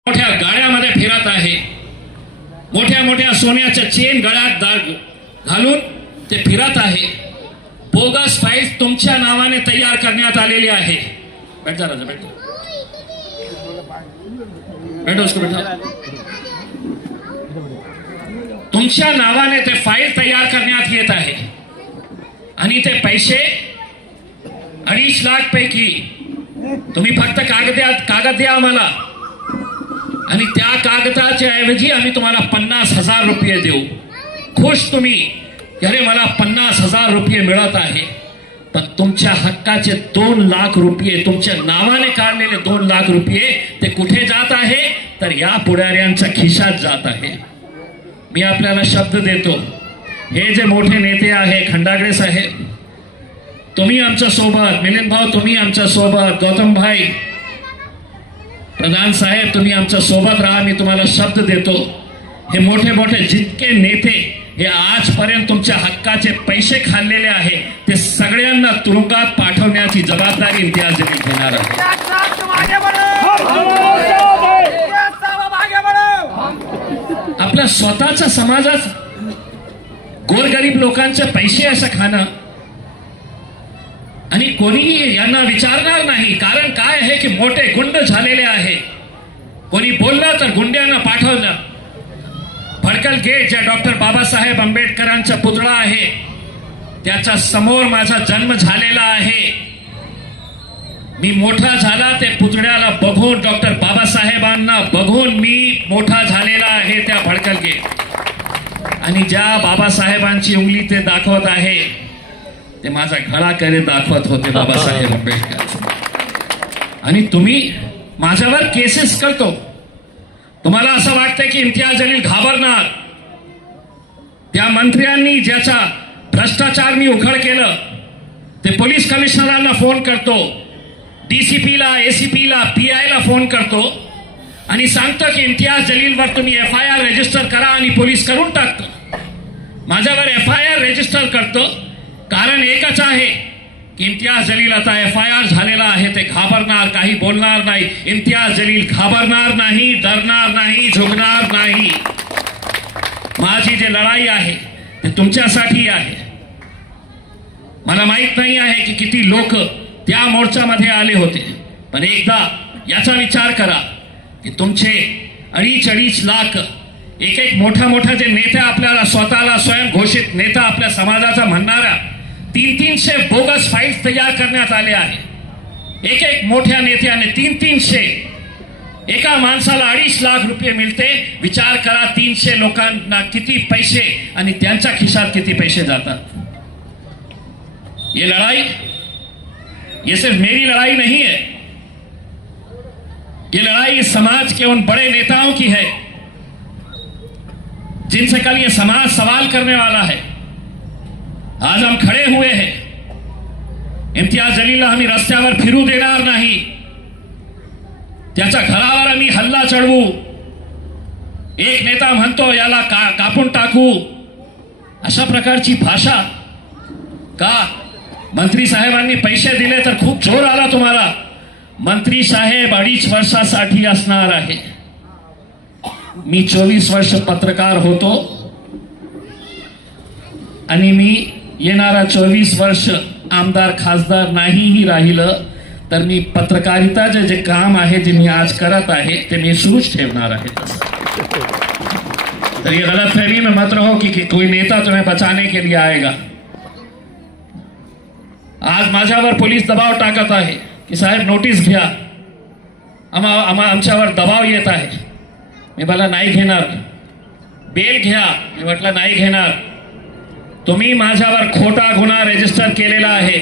मोठ्या गाड्यामध्ये फिरत आहे, मोठ्या मोठ्या सोन्याच्या चेन गळ्यात घालून ते फिरत आहे. बोगस फाईल्स तुमच्या नावाने तयार करण्यात आलेली आहे. बैठ जा राजा, बैठ बैठो उसको बैठा. तुमच्या नावाने ते फाईल तयार करण्यात येत आहे आणि ते पैसे 2.5 लाख पैकी तुम्ही फक्त कागद द्या आम्हाला आणि त्या कागदाच्या ऐवजी आम्ही तुम्हाला 50,000 रुपये देऊ. खुश तुम्ही, अरे मला 50,000 रुपये मिळत आहे. पण तुमच्या हक्काचे 2 लाख रुपये, तुमच्या नावाने काढलेले 2 लाख रुपये ते कुठे जात आहे? तर या पुढाऱ्यांच्या खिशात जात आहे. मी आपल्याला शब्द देतो, हे जे मोठे नेते आहे, खंडागळे साहेब तुम्ही आमच्या सोबत, मिलिंद भाऊ तुम्ही आमच्या सोबत, गौतम भाई प्रधान साहेब तुम्ही आमच्या सोबत राहा. मी तुम्हाला शब्द देतो, हे मोठे मोठे जितके नेते हे आजपर्यंत तुमच्या हक्काचे पैसे खाल्लेले आहे ते सगळ्यांना तुरुंगात पाठवण्याची जबाबदारी इम्तियाज जलील घेणार आहे. आपल्या स्वतःच्या समाजात गोरगरीब लोकांचे पैसे असं खाणं आणि कोणीही यांना विचारणार नाही. कारण काय आहे की मोठे गुंड झालेले आहे. कोणी बोललं तर गुंड्यांना पाठवलं. भडकल गेट ज्या डॉक्टर बाबासाहेब आंबेडकरांचा पुतळा आहे त्याच्या समोर माझा जन्म झालेला आहे. मी मोठा झाला ते पुतळ्याला बघून, डॉक्टर बाबासाहेबांना बघून मी मोठा झालेला आहे त्या भडकल गेट. आणि ज्या बाबासाहेबांची उंगली ते दाखवत आहे ते माझा गळा करे दाखवत होते बाबासाहेब आंबेडकर. आणि तुम्ही माझ्यावर केसेस करतो. तुम्हाला असं वाटतंय की इम्तियाज जलील घाबरणार. त्या मंत्र्यांनी ज्याचा भ्रष्टाचार मी उघड केलं ते पोलीस कमिशनरांना फोन करतो, डीसीपीला, एसीपीला, पीआयला फोन करतो आणि सांगतो की इम्तियाज जलीलवर तुम्ही FIR रजिस्टर करा आणि पोलीस करून टाकतो. माझ्यावर FIR रजिस्टर करतो कारण एकच आहे की इम्तियाज जलील आता FIR झालेला आहे. ते घाबरणार, काही बोलणार नाही. इम्तियाज जलील घाबरणार नाही, डरणार नाही, झुकणार नाही. माझी जी लढाई आहे ते तुमच्यासाठी आहे. मला माहित नाही आहे की किती लोक त्या मोर्चामध्ये आले होते, पण एकदा याचा विचार करा की तुमचे 2.5 लाख एक मोठा मोठा जे नेता आपल्याला स्वतःला स्वयं घोषित नेता आपल्या समाजाचा म्हणणारा 300 बोगस फाईल्स तयार करण्यात आले आहे. एक मोठ्या नेत्याने 300 एका माणसाला 2.5 लाख रुपये मिळते. विचार करा 300 लोकांना किती पैसे आणि त्यांच्या खिशात किती पैसे जातात. ये लड़ाई ये सिर्फ मेरी लड़ाई नहीं है, ये लड़ाई इस समाज के उन बड़े नेताओं की है जिनसे कल ये समाज सवाल करने वाला है. आज हम खड़े हुए हैं. इम्तियाज जलीलला आम्ही रस्त्यावर फिरू देणार नाही. त्याच्या घरावर आम्ही हल्ला चढवू. एक नेता म्हणतो याला कापून टाकू. अशा प्रकारची भाषा का? मंत्री साहेबांनी पैसे दिले तर खूप जोर आला तुम्हाला. मंत्री साहेब 2.5 वर्षासाठी असणार आहे. मी 24 वर्ष पत्रकार होतो आणि मी येणारा 24 वर्ष आमदार खासदार नाहीही राहिलं तर मी पत्रकारिताचे जे काम आहे जे मी आज करत आहे ते मी सुरूच ठेवणार आहे. तर ये गलतफहमी में मत रहो कि कोई नेता तुम्हें बचाने के लिए आएगा. आज माझ्यावर पोलीस दबाव टाकत आहे की साहेब नोटीस घ्या, आमच्यावर दबाव येत आहे. मी मला नाही घेणार. बेल घ्या, मी म्हटलं नाही घेणार. तुम्ही माझ्यावर खोटा गुन्हा रजिस्टर केलेला आहे.